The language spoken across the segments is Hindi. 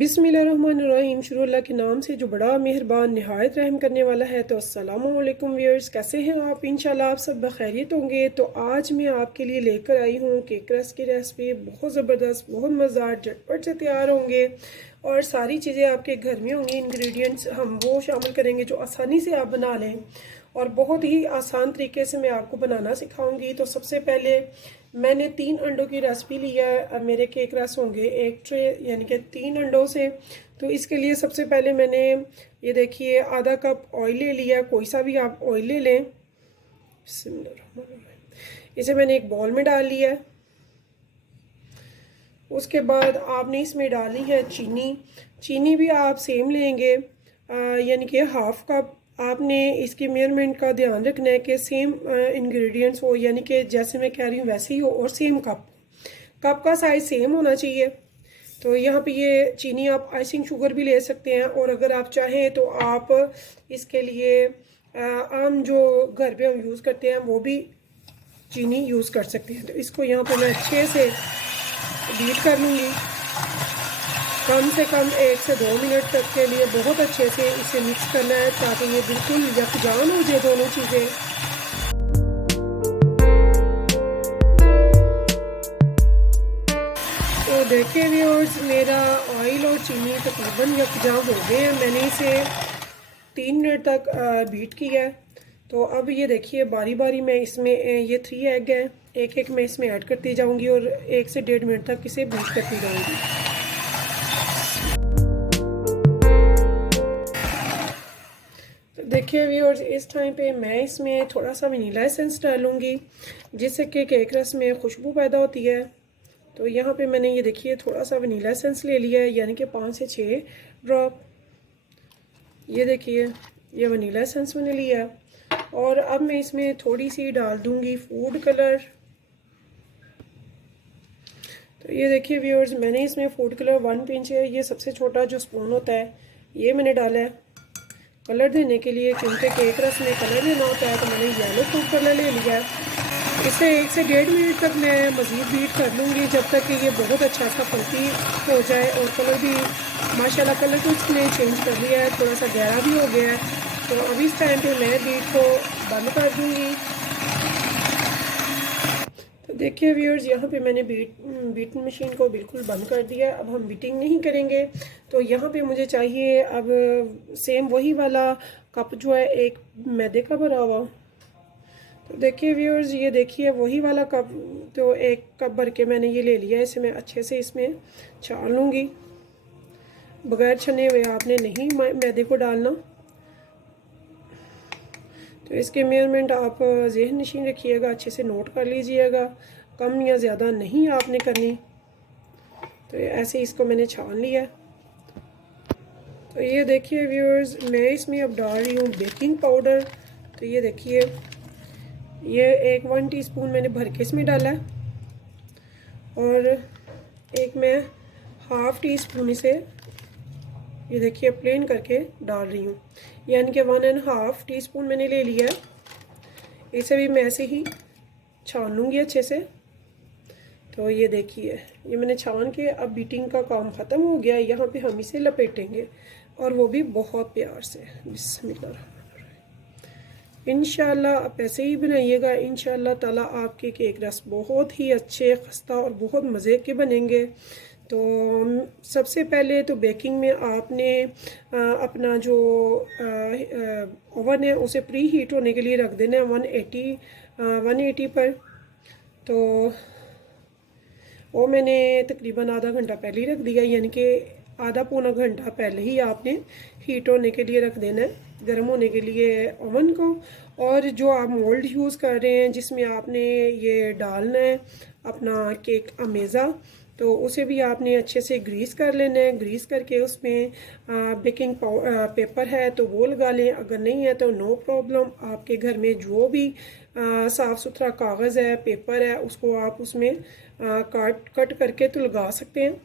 बिस्मिल्लाहिर्रहमानिर्रहीम। शुरू अल्लाह के नाम से जो बड़ा मेहरबान नहायत रहम करने वाला है। तो अस्सलामु अलैकुम व्यूअर्स, कैसे हैं आप? इंशाल्लाह आप सब बखैरियत होंगे। तो आज मैं आपके लिए लेकर आई हूँ केक रस की रेसिपी। बहुत ज़बरदस्त, बहुत मज़ेदार, झटपट से तैयार होंगे और सारी चीज़ें आपके घर में होंगी। इंग्रेडिएंट्स हम वो शामिल करेंगे जो आसानी से आप बना लें और बहुत ही आसान तरीके से मैं आपको बनाना सिखाऊंगी। तो सबसे पहले मैंने 3 अंडों की रेसिपी ली है। अब मेरे केक रस होंगे एक ट्रे यानी कि 3 अंडों से। तो इसके लिए सबसे पहले मैंने ये देखिए आधा कप ऑयल ले लिया, कोई सा भी आप ऑयल ले लें। इसे मैंने एक बाउल में डाल लिया। उसके बाद आपने इसमें डालनी है चीनी। चीनी भी आप सेम लेंगे, यानी कि हाफ कप। आपने इसकी मेजरमेंट का ध्यान रखना है कि सेम इंग्रेडिएंट्स हो, यानी कि जैसे मैं कह रही हूँ वैसे ही हो, और सेम कप का साइज़ सेम होना चाहिए। तो यहाँ पे ये चीनी आप आइसिंग शुगर भी ले सकते हैं, और अगर आप चाहें तो आप इसके लिए आम जो घर पे हम यूज़ करते हैं वो भी चीनी यूज़ कर सकते हैं। तो इसको यहाँ पे मैं अच्छे से बीट कर लूँगी, कम से कम 1 से 2 मिनट तक के लिए बहुत अच्छे से इसे मिक्स करना है ताकि ये बिल्कुल यकजान हो जाए दोनों चीज़ें। तो देखिए व्यूअर्स, मेरा ऑयल और चीनी तकरीबन यकजा हो गए हैं। मैंने इसे 3 मिनट तक बीट किया है। तो अब ये देखिए बारी बारी मैं इसमें ये 3 एग हैं, एक एक मैं इसमें ऐड करती जाऊंगी और 1 से 1.5 मिनट तक इसे बीट करती जाऊंगी। देखिए व्यूअर्स, इस टाइम पे मैं इसमें थोड़ा सा वनीला एसेंस डालूंगी जिससे कि केक रस में खुशबू पैदा होती है। तो यहाँ पे मैंने ये देखिए थोड़ा सा वनीला एसेंस ले लिया है, यानी कि 5 से 6 ड्रॉप। ये देखिए ये वनीला एसेंस मैंने लिया। और अब मैं इसमें थोड़ी सी डाल दूंगी फूड कलर। तो ये देखिए व्यूअर्स, मैंने इसमें फूड कलर 1 पिंच है, ये सबसे छोटा जो स्पून होता है ये मैंने डाला है कलर देने के लिए, क्योंकि केक रस में कलर देना होता है। तो मैंने येलो फूड कलर ले लिया है। इसे 1 से 1.5 मिनट तक मैं मज़ीद बीट कर लूँगी जब तक कि ये बहुत अच्छा सा फल्की हो जाए। और कलर भी माशाल्लाह कलर तो इसने चेंज कर लिया है, थोड़ा सा गहरा भी हो गया है। तो अभी इस टाइम पे मैं बीट को बंद कर दूँगी। तो देखिए व्यूअर्स, यहाँ पे मैंने बीटिंग मशीन को बिल्कुल बंद कर दिया। अब हम बीटिंग नहीं करेंगे। तो यहाँ पे मुझे चाहिए अब सेम वही वाला कप जो है एक मैदे का भरा हुआ। तो देखिए व्यूअर्स, ये देखिए वही वाला कप, तो 1 कप भर के मैंने ये ले लिया। इसे मैं अच्छे से इसमें छान लूँगी। बगैर छने हुए आपने नहीं मैदे को डालना। तो इसके मेजरमेंट आप ज़हन नशीन रखिएगा, अच्छे से नोट कर लीजिएगा, कम या ज़्यादा नहीं आपने करनी। तो ऐसे इसको मैंने छान लिया। तो ये देखिए व्यूअर्स, मैं इसमें अब डाल रही हूँ बेकिंग पाउडर। तो ये देखिए ये 1 टीस्पून मैंने भर के इसमें डाला है, और एक मैं ½ टीस्पून इसे ये देखिए प्लेन करके डाल रही हूँ, यानी कि 1½ टीस्पून मैंने ले लिया है। इसे भी मैं ऐसे ही छान लूँगी अच्छे से। तो ये देखिए ये मैंने छान के अब बीटिंग का काम ख़त्म हो गया। यहाँ पे हम इसे लपेटेंगे और वो भी बहुत प्यार से। बिस्मिल्लाह, इंशाल्लाह आप ऐसे ही बनाइएगा। इंशाल्लाह ताला आपके केक रस बहुत ही अच्छे, खस्ता और बहुत मज़े के बनेंगे। तो सबसे पहले तो बेकिंग में आपने अपना जो ओवन है उसे प्री हीट होने के लिए रख देना है 180 पर। तो वो मैंने तकरीबन आधा घंटा पहले ही रख दिया, यानी कि आधा पौना घंटा पहले ही आपने हीट होने के लिए रख देना है, गर्म होने के लिए ओवन को। और जो आप मोल्ड यूज़ कर रहे हैं जिसमें आपने ये डालना है अपना केक अमेज़ा, तो उसे भी आपने अच्छे से ग्रीस कर लेना है। ग्रीस करके उसमें बेकिंग पेपर है तो वो लगा लें, अगर नहीं है तो नो प्रॉब्लम। आपके घर में जो भी साफ़ सुथरा कागज़ है, पेपर है, उसको आप उसमें कट करके तो लगा सकते हैं।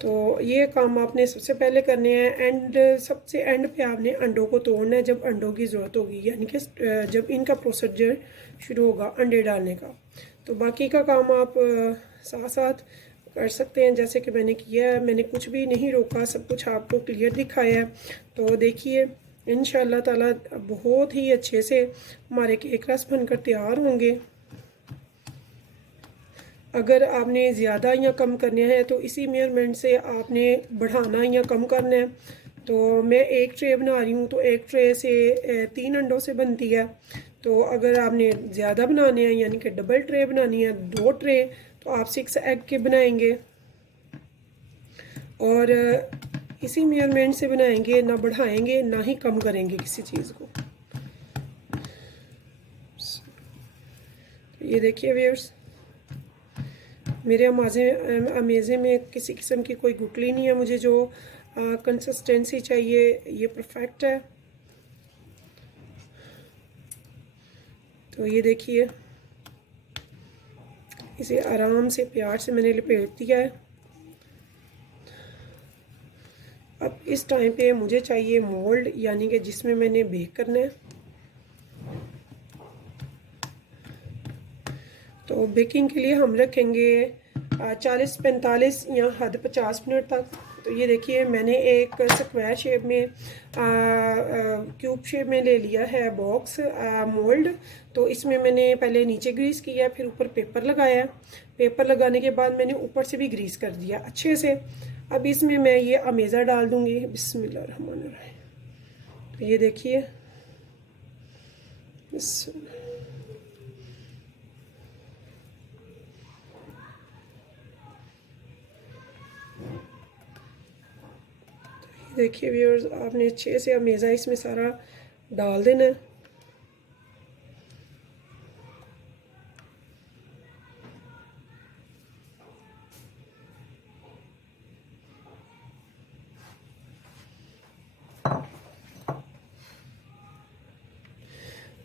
तो ये काम आपने सबसे पहले करने हैं। एंड सबसे एंड पे आपने अंडों को तोड़ना है जब अंडों की ज़रूरत होगी, यानी कि जब इनका प्रोसीजर शुरू होगा अंडे डालने का। तो बाकी का काम आप साथ साथ कर सकते हैं जैसे कि मैंने किया है। मैंने कुछ भी नहीं रोका, सब कुछ आपको क्लियर दिखाया है। तो देखिए इंशाल्लाह ताला बहुत ही अच्छे से हमारे केक रस बनकर तैयार होंगे। अगर आपने ज़्यादा या कम करने हैं तो इसी मेजरमेंट से आपने बढ़ाना या कम करना है। तो मैं एक ट्रे बना रही हूँ तो एक ट्रे से 3 अंडों से बनती है। तो अगर आपने ज़्यादा बनाने हैं यानी कि डबल ट्रे बनानी है, 2 ट्रे, तो आप 6 एग के बनाएंगे और इसी मेजरमेंट से बनाएंगे, ना बढ़ाएंगे ना ही कम करेंगे किसी चीज़ को। तो ये देखिए व्यूअर्स, मेरे अमेज़े में किसी किस्म की कोई गुठली नहीं है। मुझे जो कंसिस्टेंसी चाहिए ये परफेक्ट है। तो ये देखिए, इसे आराम से प्यार से मैंने लपेट दिया है। अब इस टाइम पे मुझे चाहिए मोल्ड, यानी कि जिसमें मैंने बेक करना है। तो बेकिंग के लिए हम रखेंगे 40-45 या हद 50 मिनट तक। तो ये देखिए मैंने एक स्क्वायर शेप में क्यूब शेप में ले लिया है बॉक्स मोल्ड। तो इसमें मैंने पहले नीचे ग्रीस किया, फिर ऊपर पेपर लगाया। पेपर लगाने के बाद मैंने ऊपर से भी ग्रीस कर दिया अच्छे से। अब इसमें मैं ये अमेज़ा डाल दूँगी। बिस्मिल्लाहिर्रहमानिर्रहीम। तो ये देखिए, देखिए व्यूअर्स, आपने अच्छे से अमेज़ा इसमें सारा डाल देना है।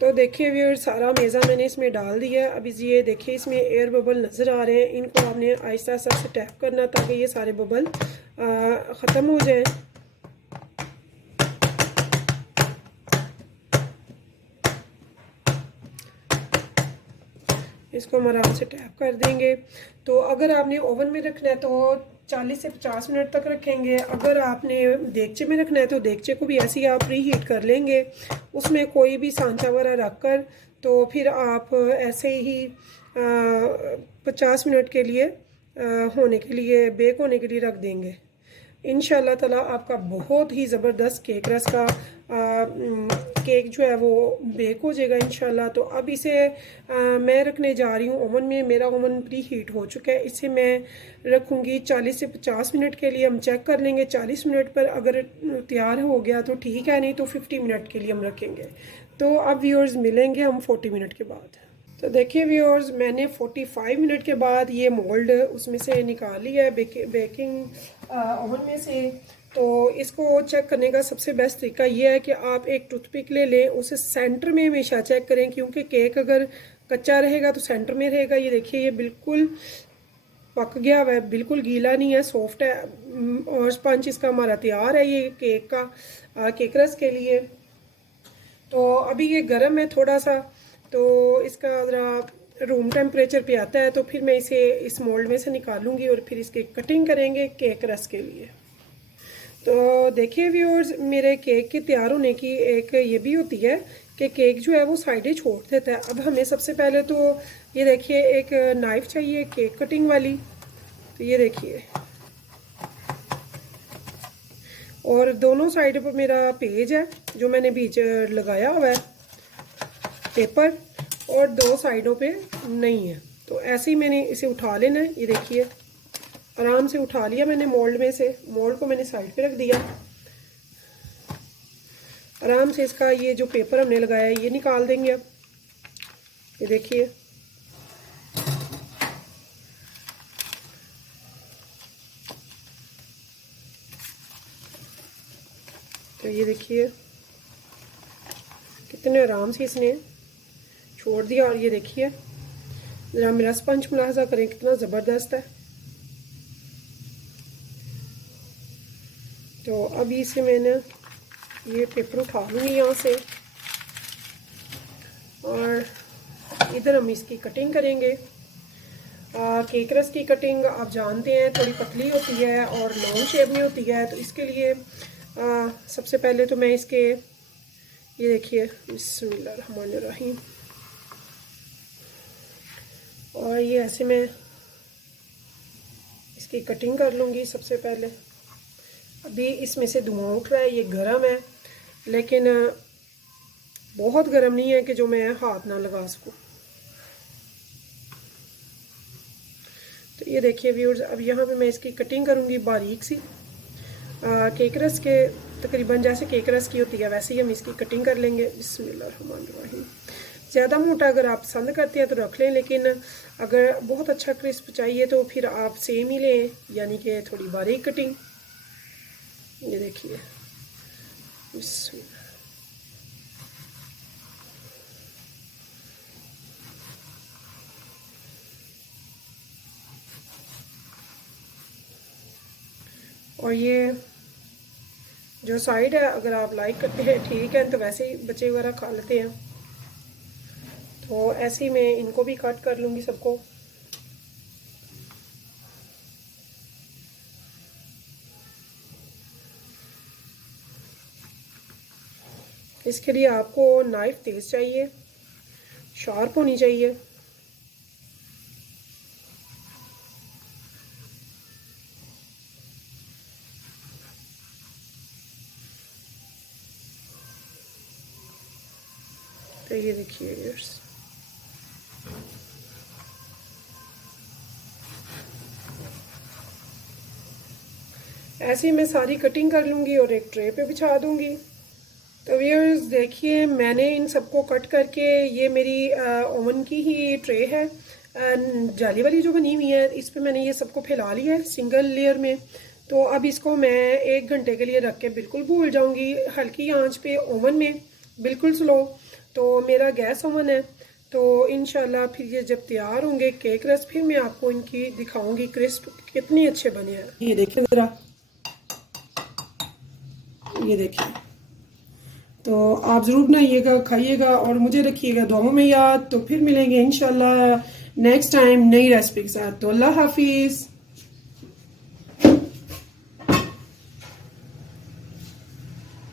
तो देखिए व्यूअर्स, सारा अमेज़ा मैंने इसमें डाल दिया। अभी ये देखिए इसमें एयर बबल नज़र आ रहे हैं, इनको आपने आहिस्ता आहिस्ता से टैप करना ताकि ये सारे बबल ख़त्म हो जाएं। इसको हम आराम से टैप कर देंगे। तो अगर आपने ओवन में रखना है तो 40 से 50 मिनट तक रखेंगे। अगर आपने देगचे में रखना है तो देगचे को भी ऐसे ही आप प्री हीट कर लेंगे, उसमें कोई भी सांचा वगैरह रख कर, तो फिर आप ऐसे ही 50 मिनट के लिए होने के लिए, बेक होने के लिए रख देंगे। इंशाल्लाह ताला आपका बहुत ही ज़बरदस्त केक रस का केक जो है वो बेक हो जाएगा इंशाल्लाह। तो अब इसे मैं रखने जा रही हूँ ओवन में। मेरा ओवन प्री हीट हो चुका है। इसे मैं रखूँगी 40 से 50 मिनट के लिए। हम चेक कर लेंगे 40 मिनट पर, अगर तैयार हो गया तो ठीक है, नहीं तो 50 मिनट के लिए हम रखेंगे। तो अब व्यूअर्स मिलेंगे हम 40 मिनट के बाद। तो देखिए व्यूअर्स, मैंने 45 मिनट के बाद ये मोल्ड उसमें से निकाल लिया है बेकिंग ओवन में से। तो इसको चेक करने का सबसे बेस्ट तरीका ये है कि आप एक टूथपिक ले लें, उसे सेंटर में हमेशा चेक करें, क्योंकि केक अगर कच्चा रहेगा तो सेंटर में रहेगा। ये देखिए ये बिल्कुल पक गया हुआ है, बिल्कुल गीला नहीं है, सॉफ्ट है और स्पंज इसका हमारा तैयार है ये केक का केक रस के लिए। तो अभी ये गर्म है थोड़ा सा, तो इसका ज़रा रूम टेम्परेचर पे आता है तो फिर मैं इसे इस मोल्ड में से निकालूंगी और फिर इसकी कटिंग करेंगे केक रस के लिए। तो देखिए व्यूअर्स, मेरे केक के तैयार होने की एक ये भी होती है कि केक जो है वो साइडें छोड़ देता है। अब हमें सबसे पहले तो ये देखिए एक नाइफ़ चाहिए केक कटिंग वाली। तो ये देखिए, और दोनों साइड पर मेरा पेज है जो मैंने बीच लगाया हुआ है पेपर, और 2 साइडों पे नहीं है। तो ऐसे ही मैंने इसे उठा लेना है। ये देखिए आराम से उठा लिया मैंने मोल्ड में से। मोल्ड को मैंने साइड पे रख दिया। आराम से इसका ये जो पेपर हमने लगाया है ये निकाल देंगे। अब ये देखिए, तो ये देखिए कितने आराम से इसने छोड़ दिया। और ये देखिए ज़रा मेरा स्पंज मुलाहजा करें कितना ज़बरदस्त है। तो अभी इसे मैंने ये पेपर उठा लूँगी यहाँ से और इधर हम इसकी कटिंग करेंगे। केक रस की कटिंग आप जानते हैं थोड़ी पतली होती है और लॉन्ग शेप में होती है। तो इसके लिए सबसे पहले तो मैं इसके ये देखिए बिस्मिल्लाहिर्रहमानिर्रहीम, और ये ऐसे मैं इसकी कटिंग कर लूँगी सबसे पहले। अभी इसमें से धुआं उठ रहा है, ये गर्म है लेकिन बहुत गर्म नहीं है कि जो मैं हाथ ना लगा सकूँ। तो ये देखिए व्यूअर्स, अब यहाँ पे मैं इसकी कटिंग करूँगी बारीक सी। केक रस के तकरीबन जैसे केक रस की होती है वैसे ही हम इसकी कटिंग कर लेंगे। बिस्मिल्लाहिर्रहमानिर्रहीम। ज़्यादा मोटा अगर आप पसंद करते हैं तो रख लें, लेकिन अगर बहुत अच्छा क्रिस्प चाहिए तो फिर आप सेम ही लें, यानी कि थोड़ी बारीक कटिंग। ये देखिए बिस्मिल्लाह। और ये जो साइड है अगर आप लाइक करते हैं ठीक है, तो वैसे ही बच्चे वगैरह खा लेते हैं। तो ऐसे ही मैं इनको भी कट कर लूँगी सबको। इसके लिए आपको नाइफ तेज़ चाहिए, शार्प होनी चाहिए। तो ये देखिए व्यूअर्स, ऐसे ही मैं सारी कटिंग कर लूँगी और एक ट्रे पे बिछा दूँगी। तो व्यूअर्स देखिए मैंने इन सबको कट करके, ये मेरी ओवन की ही ट्रे है जाली वाली जो बनी हुई है, इस पे मैंने ये सबको फैला लिया है सिंगल लेयर में। तो अब इसको मैं 1 घंटे के लिए रख के बिल्कुल भूल जाऊँगी हल्की आंच पे ओवन में, बिल्कुल स्लो। तो मेरा गैस ओवन है। तो इंशाल्लाह फिर ये जब तैयार होंगे केक रस, फिर मैं आपको इनकी दिखाऊंगी क्रिस्प कितने अच्छे बने हैं। ये देखिए ज़रा, ये देखिए। तो आप ज़रूर बनाइएगा, खाइएगा और मुझे रखिएगा दुआओं में याद। तो फिर मिलेंगे इंशाल्लाह नेक्स्ट टाइम नई रेसिपी के साथ। तो अल्लाह हाफिज़।